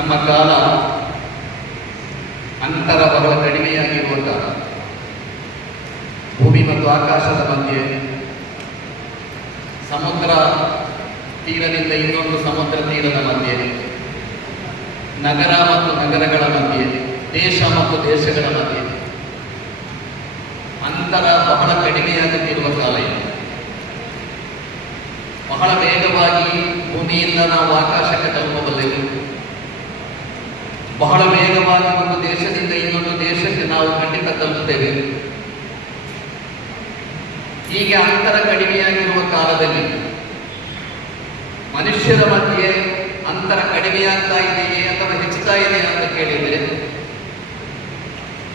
ನಮ್ಮ ಕಾಲ ಅಂತರ ಬಹಳ ಕಡಿಮೆಯಾಗಿರುವ ಕಾಲ ಭೂಮಿ ಮತ್ತು ಆಕಾಶದ ಮಧ್ಯೆ ಸಮುದ್ರ ತೀರದಿಂದ ಇನ್ನೊಂದು ಸಮುದ್ರ ತೀರದ ಮಧ್ಯೆ, ನಗರ ಮತ್ತು ನಗರಗಳ ಮಧ್ಯೆ, ದೇಶ ಮತ್ತು ದೇಶಗಳ ಮಧ್ಯೆ. ಅಂತರ ಬಹಳ ಕಡಿಮೆಯಾಗುತ್ತಿರುವ ಕಾಲ ಇದೆ. ಬಹಳ ವೇಗವಾಗಿ ಭೂಮಿಯಿಂದ ನಾವು ಆಕಾಶಕ್ಕೆ ತಲುಪಬಲ್ಲೆವು. ಬಹಳ ವೇಗವಾದ ಒಂದು ದೇಶದಿಂದ ಇನ್ನೊಂದು ದೇಶಕ್ಕೆ ನಾವು ಖಂಡಿತ ತಲುಪುತ್ತೇವೆ ಹೀಗೆ ಅಂತರ ಕಡಿಮೆಯಾಗಿರುವ ಕಾಲದಲ್ಲಿ ಮನುಷ್ಯರ ಮಧ್ಯೆ ಅಂತರ ಕಡಿಮೆಯಾಗ್ತಾ ಇದೆಯೇ ಅಥವಾ ಹೆಚ್ಚುತ್ತಾ ಇದೆಯೇ ಅಂತ ಕೇಳಿದರೆ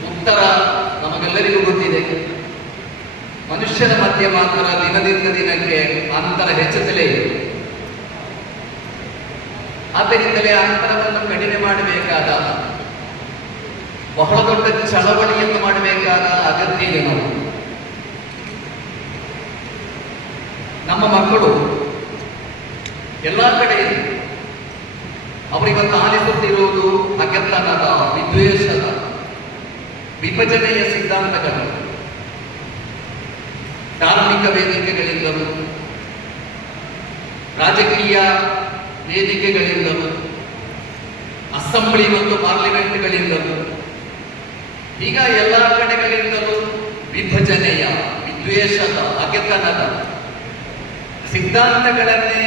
ಉತ್ತರ ನಮಗೆಲ್ಲರಿಗೂ ಗೊತ್ತಿದೆ. ಮನುಷ್ಯರ ಮಧ್ಯೆ ಮಾತ್ರ ದಿನದಿಂದ ದಿನಕ್ಕೆ ಅಂತರ ಹೆಚ್ಚುತ್ತಲೇ ಇದೆ. ಆದ್ದರಿಂದಲೇ ಅಂತರವನ್ನು ಕಡಿಮೆ ಮಾಡಬೇಕಾದ ಬಹಳ ದೊಡ್ಡ ಚಳವಳಿಯನ್ನು ಮಾಡಬೇಕಾದ ಅಗತ್ಯ ಇದೆ ನಾವು ನಮ್ಮ ಮಕ್ಕಳು ಎಲ್ಲ ಕಡೆ ಅವರಿವತ್ತು ಆಲಿಸುತ್ತಿರುವುದು ಅಗತ್ಯನದ, ವಿದ್ವೇಷದ, ವಿಭಜನೆಯ ಸಿದ್ಧಾಂತಗಳು. ಧಾರ್ಮಿಕ ವೇದಿಕೆಗಳಿಂದಲೂ ರಾಜಕೀಯ ವೇದಿಕೆಗಳಿಂದಲೂ, ಅಸೆಂಬ್ಲಿ ಮತ್ತು ಪಾರ್ಲಿಮೆಂಟ್ಗಳಿಂದಲೂ, ಈಗ ಎಲ್ಲ ಕಡೆಗಳಿಂದಲೂ ವಿಭಜನೆಯ, ವಿದ್ವೇಷದ, ಅಗೆತನದ ಸಿದ್ಧಾಂತಗಳನ್ನೇ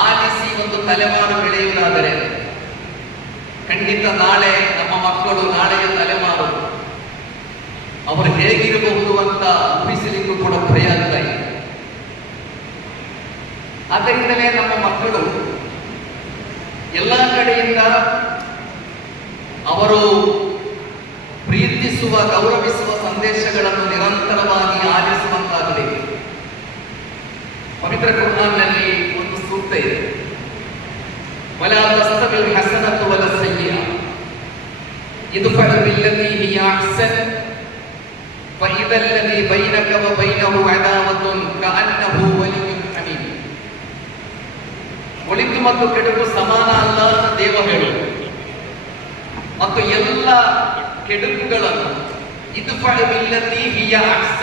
ಆಲಿಸಿ ಒಂದು ತಲೆಮಾರು ಬೆಳೆಯುವುದಾದರೆ, ಖಂಡಿತ ನಾಳೆ ನಮ್ಮ ಮಕ್ಕಳು ನಾಳೆಯ ತಲೆಮಾರು, ಅವರು ಹೇಗಿರಬಹುದು ಅಂತ ಊಹಿಸಲಿಕ್ಕೂ ಕೂಡ ಪ್ರಯತ್ನ ಇದೆ ಆದ್ದರಿಂದಲೇ ನಮ್ಮ ಮಕ್ಕಳು ಎಲ್ಲ ಕಡೆಯಿಂದ ಅವರು ಪ್ರೀತಿಸುವ, ಗೌರವಿಸುವ ಸಂದೇಶಗಳನ್ನು ನಿರಂತರವಾಗಿ ಆಲಿಸುವಂತಾಗಲಿ. ಪವಿತ್ರ ಕುರ್ಬಾನ್ನಲ್ಲಿ ಒಂದು ಸೂಕ್ತ ಇದೆ. ವಲ ದಸ್ತವಿಲ್ ಹಸನತ್ತು ವಲ ಸಯ್ಯ ಇದು ಫಲವಿಲ್ಲದಿ ಹಿಯ ಅಹ್ಸನ್ ಫಇದಲ್ಲದಿ ಬೈನಕ ವಬೈನಹು ಅದಾವತುನ್, ಕಅನ್ನಹು ಒಳಿತು ಮತ್ತು ಕೆಡುಕು ಸಮಾನ ಅಲ್ಲ ದೇವ ಹೇಳುವುದು. ಮತ್ತು ಎಲ್ಲ ಕೆಡುಕುಗಳನ್ನು, ಇದು ಬಿಲ್ಲತಿ ಹಿಯ ಅಕ್ಸ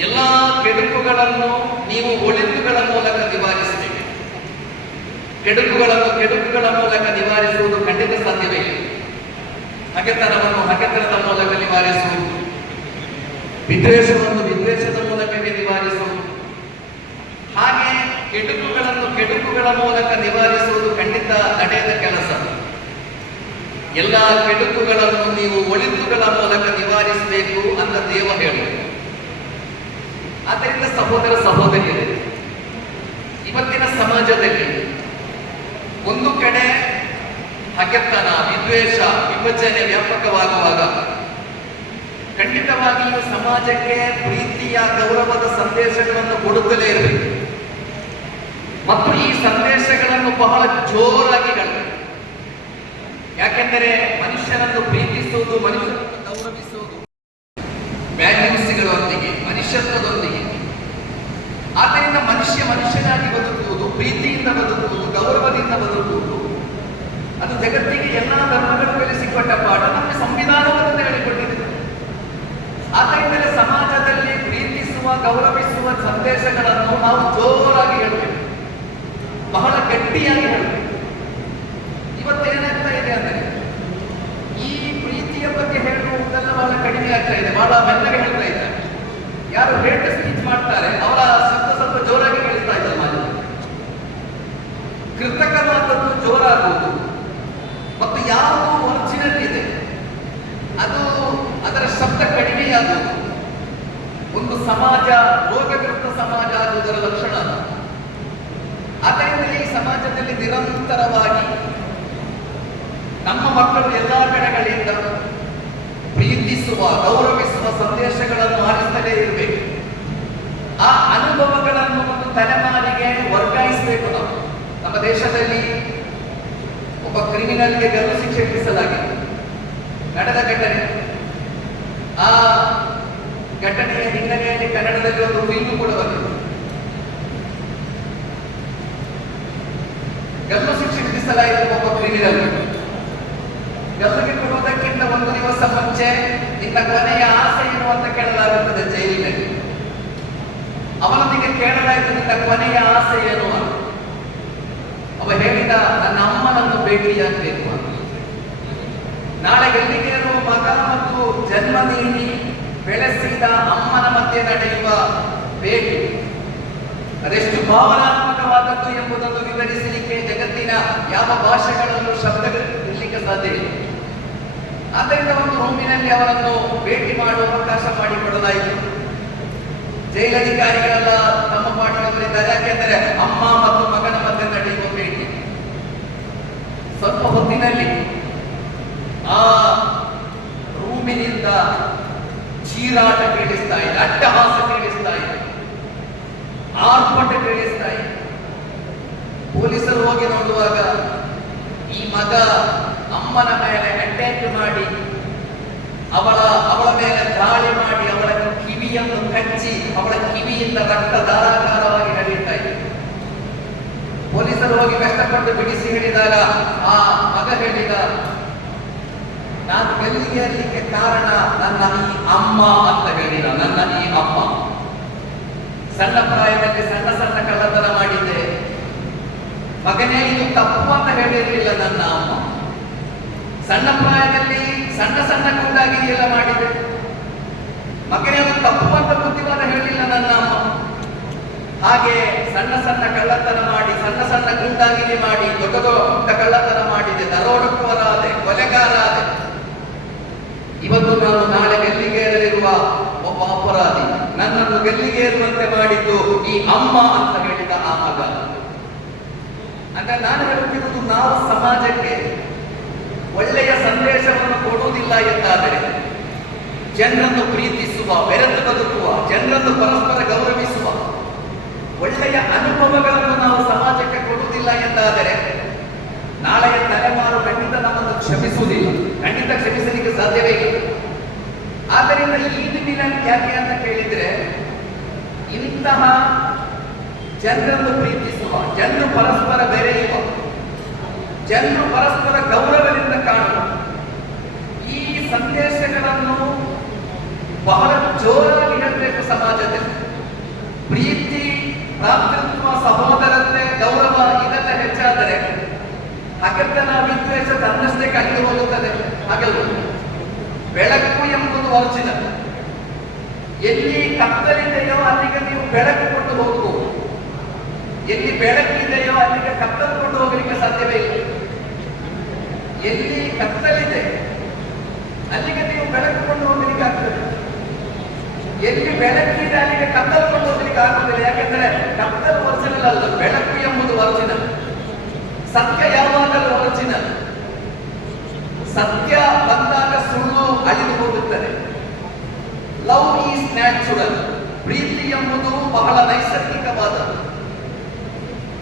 ಎಲ್ಲ ಕೆಡುಕುಗಳನ್ನು ನೀವು ಒಳಿತುಗಳ ಮೂಲಕ ನಿವಾರಿಸಬೇಕು. ಕೆಡುಕುಗಳನ್ನು ಕೆಡುಕುಗಳ ಮೂಲಕ ನಿವಾರಿಸುವುದು ಖಂಡಿತ ಸಾಧ್ಯವೇ ಇಲ್ಲ. ಹಗೆತನವನ್ನು ಹಗೆತನದ ಮೂಲಕ ನಿವಾರಿಸುವುದು. ವಿದ್ವೇಷವನ್ನು ವಿದ್ವೇಷದ ಮೂಲಕವೇ ನಿವಾರಿಸುವುದು. ಹಾಗೆ ಕೆಡುಕುಗಳನ್ನು ಕೆಡುಕುಗಳ ಮೂಲಕ ನಿವಾರಿಸುವುದು ಖಂಡಿತ ನಡೆಯದ ಕೆಲಸ. ಎಲ್ಲ ಕೆಡುಕುಗಳನ್ನು ನೀವು ಒಳಿತುಗಳ ಮೂಲಕ ನಿವಾರಿಸಬೇಕು ಅಂತ ದೇವ ಹೇಳುವುದು. ಆದ್ದರಿಂದ ಸಹೋದರ ಸಹೋದರಿಯರು, ಇವತ್ತಿನ ಸಮಾಜದಲ್ಲಿ ಒಂದು ಕಡೆ ಹಗೆತನ ವಿದ್ವೇಷ, ವಿಭಜನೆ ವ್ಯಾಪಕವಾಗುವಾಗ ಖಂಡಿತವಾಗಿಯೂ ಸಮಾಜಕ್ಕೆ ಪ್ರೀತಿಯ, ಗೌರವದ ಸಂದೇಶಗಳನ್ನು ಕೊಡುತ್ತಲೇ ಇರಬೇಕು. ಮತ್ತು ಈ ಸಂದೇಶಗಳನ್ನು ಬಹಳ ಜೋರಾಗಿ ಯಾಕೆಂದರೆ ಮನುಷ್ಯನನ್ನು ಪ್ರೀತಿಸುವುದು ಮನುಷ್ಯನನ್ನು ಗೌರವಿಸುವುದು ವ್ಯಾಲ್ಯೂಸ್ಗಳೊಂದಿಗೆ ಮನುಷ್ಯತ್ವದೊಂದಿಗೆ. ಆದ್ದರಿಂದ ಮನುಷ್ಯ ಮನುಷ್ಯನಾಗಿ ಬದುಕುವುದು, ಪ್ರೀತಿಯಿಂದ ಬದುಕುವುದು, ಗೌರವದಿಂದ ಬದುಕುವುದು, ಅದು ಜಗತ್ತಿಗೆ ಎಲ್ಲ ಧರ್ಮಗಳು ಕಲಿಸಿಕೊಟ್ಟ ಪಾಠ. ನಮ್ಮ ಸಂವಿಧಾನವನ್ನು ಹೇಳಿಕೊಟ್ಟಿದೆ ಆದ್ದರಿಂದಲೇ ಸಮಾಜದಲ್ಲಿ ಪ್ರೀತಿಸುವ, ಗೌರವಿಸುವ ಸಂದೇಶಗಳನ್ನು ನಾವು ಜೋರಾಗಿ ಹೇಳಬೇಕು. ಬಹಳ ಗಟ್ಟಿಯಾಗಿ ಹೇಳಬೇಕು. ಇವತ್ತೇನಾಗ್ತಾ ಇದೆ ಅಂದರೆ, ಈ ಪ್ರೀತಿಯ ಬಗ್ಗೆ ಹೇಳುವುದೆಲ್ಲ ಬಹಳ ಕಡಿಮೆ ಆಗ್ತಾ ಇದೆ, ಬಹಳ ಮೆಲ್ಲಗೆ ಹೇಳ್ತಾ ಇದ್ದಾರೆ. ಯಾರು ರೇಟ್ ಸ್ಪೀಚ್ ಮಾಡ್ತಾರೆ, ಅವರ ಸ್ವಲ್ಪ ಸ್ವಲ್ಪ ಜೋರಾಗಿ ಕೇಳಿಸ್ತಾ ಇದ್ದಾರೆ ಮಾಜಿ ಕೃತಕವಾದದ್ದು ಜೋರಾಗುವುದು. ಮತ್ತು ಯಾವುದು ಒರಿಜಿನಲ್ ಇದೆ ಅದು ಅದರ ಶಬ್ದ ಕಡಿಮೆಯಾಗುವುದು. ಒಂದು ಸಮಾಜ, ರೋಗಗ್ರಸ್ತ ಸಮಾಜ ಆಗುವುದರ ಲಕ್ಷಣ. ಆದ್ದರಿಂದ ಈ ಸಮಾಜದಲ್ಲಿ ನಿರಂತರವಾಗಿ ನಮ್ಮ ಮಕ್ಕಳು ಎಲ್ಲ ಕಡೆಗಳಿಂದ ಪ್ರೀತಿಸುವ, ಗೌರವಿಸುವ ಸಂದೇಶಗಳನ್ನು ಆರಿಸ್ತಲೇ ಇರಬೇಕು. ಆ ಅನುಭವಗಳನ್ನು ಒಂದು ತಲೆಮಾರಿಗೆ ವರ್ಗಾಯಿಸಬೇಕು ನಾವು. ನಮ್ಮ ದೇಶದಲ್ಲಿ ಒಬ್ಬ ಕ್ರಿಮಿನಲ್ಗೆ ಗಲ್ಲು ಶಿಕ್ಷೆ ವಿಧಿಸಲಾಗಿದೆ ನಡೆದ ಘಟನೆ. ಆ ಘಟನೆಯ ಹಿನ್ನೆಲೆಯಲ್ಲಿ ಕನ್ನಡದಲ್ಲಿ ಒಂದು ಫಿಲ್ಮ್ ಕೂಡ ಬಂದಿದೆ. ಗಲ್ಲು ಶಿಕ್ಷೆ ವಿಧಿಸಲಾಯಿತು ಒಬ್ಬ ಕ್ರಿಮಿನಲ್ ಗಲ್ಲಿಗೆ ಕೊಡುವುದಕ್ಕಿಂತ ಒಂದು ದಿವಸ ಮುಂಚೆ ನಿನ್ನ ಕೊನೆಯ ಆಸೆ ಏನು ಅಂತ ಕೇಳಲಾಗುತ್ತದೆ ಜೈಲಿನಲ್ಲಿ. ಅವನೊಂದಿಗೆ ಕೇಳಲಾಯಿತು ನಿನ್ನ ಕೊನೆಯ ಆಸೆ ಏನು ಅಂತ. ಅವ ಹೇಳಿದ, ನನ್ನ ಅಮ್ಮನನ್ನು ಭೇಟಿಯಾಗಬೇಕು ಅಂತ. ನಾಳೆ ಗಲ್ಲಿಗೇರುವ ಮಗ ಮತ್ತು ಜನ್ಮ ನೀಡಿ ಬೆಳೆಸಿದ ಅಮ್ಮನ ಮಧ್ಯೆ ನಡೆಯುವ ಭೇಟಿ. ಅದೆಷ್ಟು ಭಾವನಾತ್ಮಕವಾದದ್ದು ಎಂಬುದನ್ನು ವಿವರಿಸಲಿಕ್ಕೆ ಜಗತ್ತಿನ ಯಾವ ಭಾಷೆಗಳಲ್ಲೂ ಶಬ್ದಗಳು ಇರಲಿಕ್ಕೆ ಸಾಧ್ಯ ಇಲ್ಲ ಆದ್ದರಿಂದ ಒಂದು ರೂಮಿನಲ್ಲಿ ಅವರನ್ನು ಭೇಟಿ ಮಾಡುವ ಅವಕಾಶ ಮಾಡಿಕೊಡಲಾಯಿತು. ಜೈಲಧಿಕಾರಿಗಳೆಲ್ಲ ತಮ್ಮ ಪಾಠಗಳಿದ್ದಾರೆ ಯಾಕೆಂದರೆ ಅಮ್ಮ ಮತ್ತು ಮಗನ ಮಧ್ಯೆ ನಡೆಯುವ ಭೇಟಿ. ಸ್ವಲ್ಪ ಹೊತ್ತಿನಲ್ಲಿ ಆ ರೂಮಿನಿಂದ ಚೀರಾಟ ಕೇಳಿಸ್ತಾ ಇದೆ, ಅಟ್ಟಹಾಸ ಕೇಳಿಸ್ತಾ ಇದೆ, ಆರ್ಭಟ ಕೇಳಿಸ್ತಾ ಇದೆ. ಪೊಲೀಸರು ಹೋಗಿ ನೋಡುವಾಗ ಈ ಮಗ ಅಮ್ಮನ ಮೇಲೆ ಅಟ್ಯಾಕ್ ಮಾಡಿ, ಅವಳ ಅವಳ ಮೇಲೆ ದಾಳಿ ಮಾಡಿ ಅವಳ ಕಿವಿಯನ್ನು ಕಚ್ಚಿ, ಅವಳ ಕಿವಿಯಿಂದ ರಕ್ತ ಧಾರಾಕಾರವಾಗಿ ನಡೆಯುತ್ತಾ ಇದೆ. ಪೊಲೀಸರು ಹೋಗಿ ಕಷ್ಟಪಟ್ಟು ಬಿಡಿಸಿ ಹೇಳಿದಾಗ, ಆ ಮಗ ಹೇಳಿದ, ನಾನು ಬೆಲ್ಲಿಗೆ ಕಾರಣ ನನ್ನ ಈ ಅಮ್ಮ ಅಂತ ಹೇಳಿದ, ನನ್ನ ಈ ಅಮ್ಮ. ಸಣ್ಣ ಪ್ರಾಯದಲ್ಲಿ ಸಣ್ಣ ಸಣ್ಣ ಕಳ್ಳತನ ಮಾಡಿದ್ದೆ. ಮಗನೇ, ಇದು ತಪ್ಪು ಅಂತ ಹೇಳಿರಲಿಲ್ಲ ನನ್ನ ಅಮ್ಮ. ಸಣ್ಣ ಪ್ರಾಯದಲ್ಲಿ ಸಣ್ಣ ಸಣ್ಣ ಗುಂಡಾಗಿರಿಯೆಲ್ಲ ಮಾಡಿದೆ. ಮಗನೇ, ಅದು ತಪ್ಪು ಅಂತ ಬುದ್ಧಿವಾದ ಹೇಳಲಿಲ್ಲ ನನ್ನ ಅಮ್ಮ. ಹಾಗೆ ಸಣ್ಣ ಸಣ್ಣ ಕಳ್ಳತನ ಮಾಡಿ, ಸಣ್ಣ ಸಣ್ಣ ಗುಂಡಾಗಿರಿ ಮಾಡಿ, ದೊಡ್ಡ ದೊಡ್ಡ ಕಳ್ಳತನ ಮಾಡಿದೆ. ಆದೆ ಕೊಲೆಗಾರ ಆದೆ. ಇವತ್ತು ನಾನು ನಾಳೆ ಗೆಲ್ಲಿಗೇರಲಿರುವ ಒಬ್ಬ ಅಪರಾಧಿ. ನನ್ನನ್ನು ಗೆಲ್ಲಿಗೇರುವಂತೆ ಮಾಡಿದ್ದು ಈ ಅಮ್ಮ ಅಂತ ಹೇಳಿದ ಆ ಮಗ. ಅಂದ್ರೆ ನಾನು ಹೇಳುತ್ತಿರುವುದು ನಾವು ಸಮಾಜಕ್ಕೆ ಒಳ್ಳೆಯ ಸಂದೇಶವನ್ನು ಕೊಡುವುದಿಲ್ಲ ಎಂದಾದರೆ, ಜನರನ್ನು ಪ್ರೀತಿಸುವ, ಬೆರೆತು ಬದುಕುವ, ಜನರನ್ನು ಪರಸ್ಪರ ಗೌರವಿಸುವ ಒಳ್ಳೆಯ ಅನುಭವಗಳನ್ನು ನಾವು ಸಮಾಜಕ್ಕೆ ಕೊಡುವುದಿಲ್ಲ ಎಂದಾದರೆ, ನಾಳೆಯ ತಲೆಮಾರು ಖಂಡಿತ ನಮ್ಮನ್ನು ಕ್ಷಮಿಸುವುದಿಲ್ಲ. ಖಂಡಿತ ಕ್ಷಮಿಸಲಿಕ್ಕೆ ಸಾಧ್ಯವೇ ಇಲ್ಲ. ಆದ್ದರಿಂದ ಈ ದಿನ ಯಾಕೆ ಅಂತ ಕೇಳಿದ್ರೆ, ಇಂತಹ ಜನರನ್ನು ಪ್ರೀತಿಸುವ ಜನರು ಪರಸ್ಪರ ಬೇರೆ ಬೆರೆಯುವ ಜನರು ಪರಸ್ಪರ ಗೌರವದಿಂದ ಕಾಣುವ ಈ ಸಂದೇಶಗಳನ್ನು ಬಹಳ ಜೋರಾಗಿ ಹೇಳಬೇಕು ಸಮಾಜದಲ್ಲಿ. ಪ್ರೀತಿ, ಭ್ರಾತೃತ್ವ, ಸಹೋದರತೆ, ಗೌರವ ಇದೆಲ್ಲ ಹೆಚ್ಚಾದರೆ ನಾವು ವಿದ್ವೇಷ ತನ್ನಷ್ಟೇ ಕಳೆದು ಹೋಗುತ್ತದೆ. ಹಾಗಲ್ಲ? ಬೆಳಕು ಎಂಬುದು ವರ್ಜಿನ ಎಲ್ಲಿ ಕತ್ತಲಿದೆಯೋ ಅಲ್ಲಿಗೆ ನೀವು ಬೆಳಕು ಕೊಟ್ಟು ಹೋಗಬಹುದು ಎಲ್ಲಿ ಬೆಳಕಿದೆಯೋ ಅಲ್ಲಿಗೆ ಕತ್ತಲು ಕೊಂಡು ಹೋಗಲಿಕ್ಕೆ ಸಾಧ್ಯವೇ ಇಲ್ಲ. ಎಲ್ಲಿ ಕತ್ತಲಿದೆ, ಅಲ್ಲಿಗೆ ನೀವು ಬೆಳಕು ಕೊಂಡು ಹೋಗಲಿಕ್ಕೆ ಆಗ್ತದೆ. ಎಲ್ಲಿ ಬೆಳಕಿದೆ ಅಲ್ಲಿಗೆ ಕತ್ತಲು ಕೊಂಡು ಹೋಗಲಿಕ್ಕೆ ಆಗುದಿಲ್ಲ ಯಾಕೆಂದ್ರೆ ಕತ್ತಲು ಒರಿಜಿನಲ್ ಅಲ್ಲ, ಬೆಳಕು ಎಂಬುದು ಒರಿಜಿನಲ್. ಸತ್ಯ ಯಾವಾಗಲೂ ಒರಿಜಿನಲ್. ಸತ್ಯ ಬಂದಾಗ ಸುಳ್ಳು ಅಳಿದು ಹೋಗುತ್ತದೆ. Love is natural. ಪ್ರೀತಿ ಎಂಬುದು ಬಹಳ ನೈಸರ್ಗಿಕವಾದ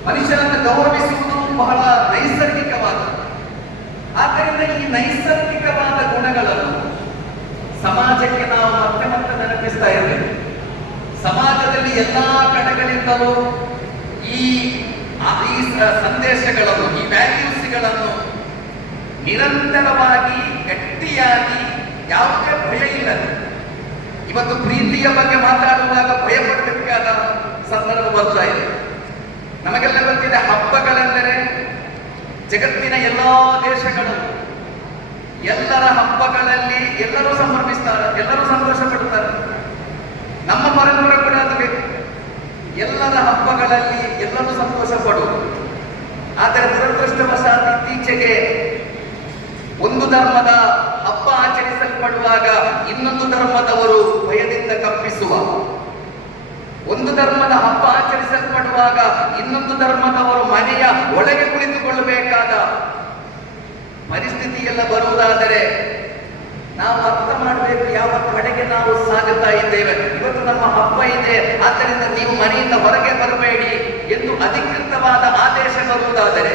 ಮನುಷ್ಯನನ್ನು ಗೌರವಿಸುವುದು ಬಹಳ ನೈಸರ್ಗಿಕವಾದ ಆದ್ದರಿಂದ ಈ ನೈಸರ್ಗಿಕವಾದ ಗುಣಗಳನ್ನು ಸಮಾಜಕ್ಕೆ ನಾವು ಮತ್ತೆ ಮತ್ತೆ ನೆನಪಿಸ್ತಾ ಇದ್ದೇವೆ ಸಮಾಜದಲ್ಲಿ ಎಲ್ಲಾ ಕಡೆಗಳಿಂದಲೂ ಈ ಸಂದೇಶಗಳನ್ನು, ಈ ವ್ಯಾಲ್ಯೂಸ್ಗಳನ್ನು ನಿರಂತರವಾಗಿ, ಗಟ್ಟಿಯಾಗಿ ಯಾವುದೇ ಭಯ ಇಲ್ಲದೆ, ಇವತ್ತು ಪ್ರೀತಿಯ ಬಗ್ಗೆ ಮಾತಾಡುವಾಗ ಭಯ ಪಡಬೇಕಾದ ಸಂದರ್ಭ ಬರ್ತಾ ಇದೆ. ನಮಗೆಲ್ಲ ಗೊತ್ತಿದೆ ಹಬ್ಬಗಳೆಂದರೆ ಜಗತ್ತಿನ ಎಲ್ಲಾ ದೇಶಗಳು. ಎಲ್ಲರ ಹಬ್ಬಗಳಲ್ಲಿ ಎಲ್ಲರೂ ಸಂಭ್ರಮಿಸ್ತಾರೆ, ಎಲ್ಲರೂ ಸಂತೋಷ ಪಡುತ್ತಾರೆ ನಮ್ಮ ಪರಂಪರೆ ಕೂಡ ಅದು ಎಲ್ಲರ ಹಬ್ಬಗಳಲ್ಲಿ ಎಲ್ಲರೂ ಸಂತೋಷ ಪಡುವುದು ಆದರೆ ದುರದೃಷ್ಟವಶಾತ್ ಇತ್ತೀಚೆಗೆ ಒಂದು ಧರ್ಮದ ಹಬ್ಬ ಆಚರಿಸಲ್ಪಡುವಾಗ ಇನ್ನೊಂದು ಧರ್ಮದವರು ಭಯದಿಂದ ಕಪ್ಪಿಸುವ. ಒಂದು ಧರ್ಮದ ಹಬ್ಬ ಆಚರಿಸಲ್ಪಡುವಾಗ ಇನ್ನೊಂದು ಧರ್ಮದವರು ಮನೆಯ ಒಳಗೆ ಕುಳಿತುಕೊಳ್ಳಬೇಕಾದ ಪರಿಸ್ಥಿತಿಯೆಲ್ಲ ಬರುವುದಾದರೆ ನಾವು ಅರ್ಥ ಮಾಡಬೇಕು ಯಾವ ಕಡೆಗೆ ನಾವು ಸಾಗುತ್ತಾ ಇದ್ದೇವೆ. ಇವತ್ತು ನಮ್ಮ ಹಬ್ಬ ಇದೆ. ಆದ್ದರಿಂದ ನೀವು ಮನೆಯಿಂದ ಹೊರಗೆ ಬರಬೇಡಿ ಎಂದು ಅಧಿಕೃತವಾದ ಆದೇಶ ಬರುವುದಾದರೆ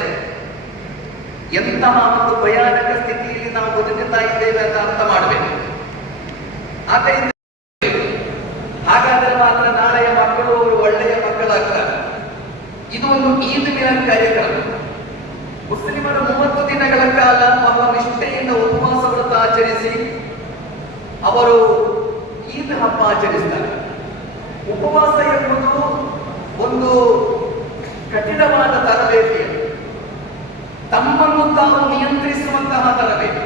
ಎಂತಹ ಒಂದು ಭಯಾನಕ ಸ್ಥಿತಿಯಲ್ಲಿ ನಾವು ಬದುಕುತ್ತಾ ಇದ್ದೇವೆ ಅಂತ ಅರ್ಥ ಮಾಡಬೇಕು. ಆದ್ದರಿಂದ ಹಾಗಾದರೆ ಮಾತ್ರ ನಾಳೆಯ ಮಕ್ಕಳು ಅವರು ಒಳ್ಳೆಯ ಮಕ್ಕಳಾಗ್ತಾರೆ ಇದು ಒಂದು ಈದ್ ದಿನ ಕಾರ್ಯಕ್ರಮ ಮುಸ್ಲಿಮರು ಮೂವತ್ತು ದಿನಗಳ ಕಾಲ ಬಹಳ ನಿಷ್ಠೆಯಿಂದ ಉಪವಾಸ ವ್ರತ ಆಚರಿಸಿ ಅವರು ಈದ್ ಹಬ್ಬ ಆಚರಿಸ್ತಾರೆ. ಉಪವಾಸ ಎಂಬುದು ಒಂದು ಕಠಿಣವಾದ ತರಬೇತಿ. ತಮ್ಮನ್ನು ತಾವು ನಿಯಂತ್ರಿಸುವಂತಹ ತರಬೇತಿ.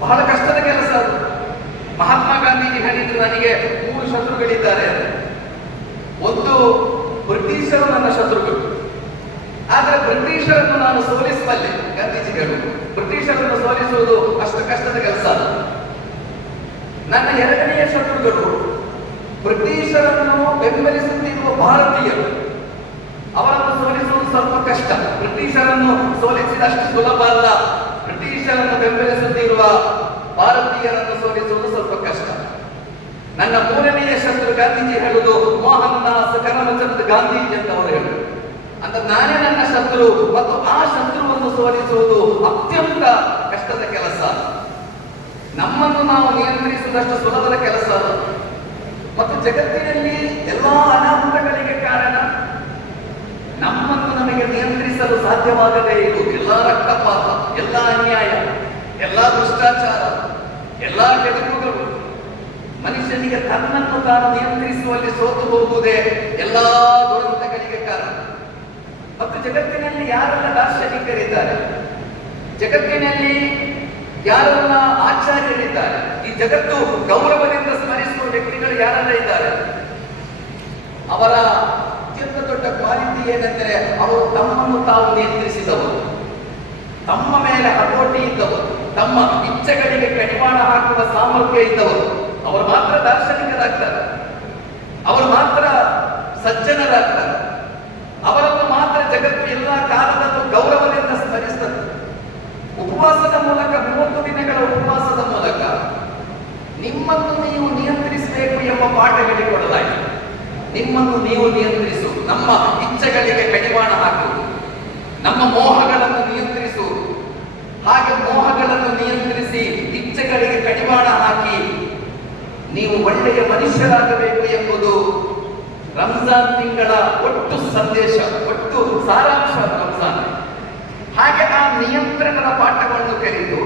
ಬಹಳ ಕಷ್ಟದ ಕೆಲಸ ಅದು. ಮಹಾತ್ಮ ಗಾಂಧೀಜಿ ಹೇಳಿದ್ರು, ನನಗೆ ಮೂರು ಶತ್ರುಗಳಿದ್ದಾರೆ. ಒಂದು ಬ್ರಿಟಿಷರು ನನ್ನ ಶತ್ರುಗಳು. ಬ್ರಿಟಿಷರನ್ನು ನಾನು ಸೋಲಿಸಬಲ್ಲೆ ಗಾಂಧೀಜಿ ಹೇಳುವುದು ಬ್ರಿಟಿಷರನ್ನು ಸೋಲಿಸುವುದು ಅಷ್ಟು ಕಷ್ಟದ ಕೆಲಸ. ಅಲ್ಲ ನನ್ನ ಎರಡನೆಯ ಶತ್ರುಗಳು ಬ್ರಿಟಿಷರನ್ನು ಬೆಂಬಲಿಸುತ್ತಿರುವ ಭಾರತೀಯರು. ಅವರನ್ನು ಸೋಲಿಸುವುದು ಸ್ವಲ್ಪ ಕಷ್ಟ. ಬ್ರಿಟಿಷರನ್ನು ಸೋಲಿಸಿದಷ್ಟು ಸುಲಭ ಅಲ್ಲ. ಬ್ರಿಟಿಷರನ್ನು ಬೆಂಬಲಿಸುತ್ತಿರುವ ಭಾರತೀಯರನ್ನು ಸೋಲಿಸುವುದು ಸ್ವಲ್ಪ ಕಷ್ಟ. ನನ್ನ ಮೂರನೆಯ ಶತ್ರು ಗಾಂಧೀಜಿ ಹೇಳುವುದು ಮೋಹನ್ ದಾಸ್ ಕರಮಚಂದ್ ಗಾಂಧೀಜಿ ಅಂತ ಅವರು ಹೇಳುದು ಅಂದ್ರೆ ನಾನೇ ನನ್ನ ಶತ್ರು ಮತ್ತು ಆ ಶತ್ರುವನ್ನು ಸೋಲಿಸುವುದು ಅತ್ಯಂತ ಕಷ್ಟದ ಕೆಲಸ. ನಮ್ಮನ್ನು ನಾವು ನಿಯಂತ್ರಿಸುವುದಷ್ಟು ಸುಲಭದ ಕೆಲಸ ಮತ್ತು ಜಗತ್ತಿನಲ್ಲಿ ಎಲ್ಲಾ ಅನಾಹುತಗಳಿಗೆ ಕಾರಣ, ನಮ್ಮನ್ನು ನಮಗೆ ನಿಯಂತ್ರಿಸಲು ಸಾಧ್ಯವಾಗದೇ ಇರುವುದು. ಎಲ್ಲಾ ರಕ್ತಪಾತ, ಎಲ್ಲ ಅನ್ಯಾಯ, ಎಲ್ಲ ಭ್ರಷ್ಟಾಚಾರ, ಎಲ್ಲ ಕೆಡುಕುಗಳು. ಮನುಷ್ಯನಿಗೆ ತನ್ನನ್ನು ತಾನು ನಿಯಂತ್ರಿಸುವಲ್ಲಿ ಸೋತು ಹೋಗುವುದೇ ಎಲ್ಲಾ ದುರಂತಗಳಿಗೆ ಮತ್ತು ಜಗತ್ತಿನಲ್ಲಿ ಯಾರೆಲ್ಲ ದಾರ್ಶನಿಕರಿದ್ದಾರೆ? ಜಗತ್ತಿನಲ್ಲಿ ಯಾರೆಲ್ಲ ಆಚಾರ್ಯರಿದ್ದಾರೆ? ಈ ಜಗತ್ತು ಗೌರವದಿಂದ ಸ್ಮರಿಸುವ ವ್ಯಕ್ತಿಗಳು ಯಾರೆಲ್ಲ ಇದ್ದಾರೆ? ಅವರ ಅತ್ಯಂತ ದೊಡ್ಡ ಕ್ವಾಲಿಟಿ ಏನೆಂದರೆ ಅವರು ತಮ್ಮನ್ನು ತಾವು ನಿಯಂತ್ರಿಸಿದವರು. ತಮ್ಮ ಮೇಲೆ ಹತೋಟಿ ಇದ್ದವರು. ತಮ್ಮ ಇಚ್ಛೆಗಳಿಗೆ ಕಡಿವಾಣ ಹಾಕುವ ಸಾಮರ್ಥ್ಯ ಇದ್ದವರು. ಅವರು ಮಾತ್ರ ದಾರ್ಶನಿಕರಾಗ್ತಾರೆ. ಅವರು ಮಾತ್ರ ಸಜ್ಜನರಾಗ್ತಾರೆ. ಅವರ ಜಗತ್ತು ಎಲ್ಲ ಕಾಲದಲ್ಲೂ ಗೌರವದಿಂದ ಸ್ಮರಿಸುತ್ತದೆ ಉಪವಾಸದ ಮೂಲಕ ಮೂವತ್ತು ದಿನಗಳ ಉಪವಾಸದ ಮೂಲಕ ನಿಮ್ಮನ್ನು ನೀವು ನಿಯಂತ್ರಿಸಬೇಕು ಎಂಬ ಪಾಠ ಹೇಳಿಕೊಡಲಾಗಿದೆ ನಿಮ್ಮನ್ನು ನೀವು ನಿಯಂತ್ರಿಸು, ನಮ್ಮ ಇಚ್ಛೆಗಳಿಗೆ ಕಡಿವಾಣ ಹಾಕು, ನಮ್ಮ ಮೋಹಗಳನ್ನು ನಿಯಂತ್ರಿಸು. ಹಾಗೆ ಮೋಹಗಳನ್ನು ನಿಯಂತ್ರಿಸಿ ಇಚ್ಛೆಗಳಿಗೆ ಕಡಿವಾಣ ಹಾಕಿ ನೀವು ಒಳ್ಳೆಯ ಮನುಷ್ಯರಾಗಬೇಕು ಎಂಬುದು ರಂಜಾನ್ ತಿಂಗಳ ಒಟ್ಟು ಸಂದೇಶ, ಒಟ್ಟು ಸಾರಾಂಶ ರಂಜಾನ್ ಹಾಗೆ ಆ ನಿಯಂತ್ರಣದ ಪಾಠವನ್ನು ಕಲಿತು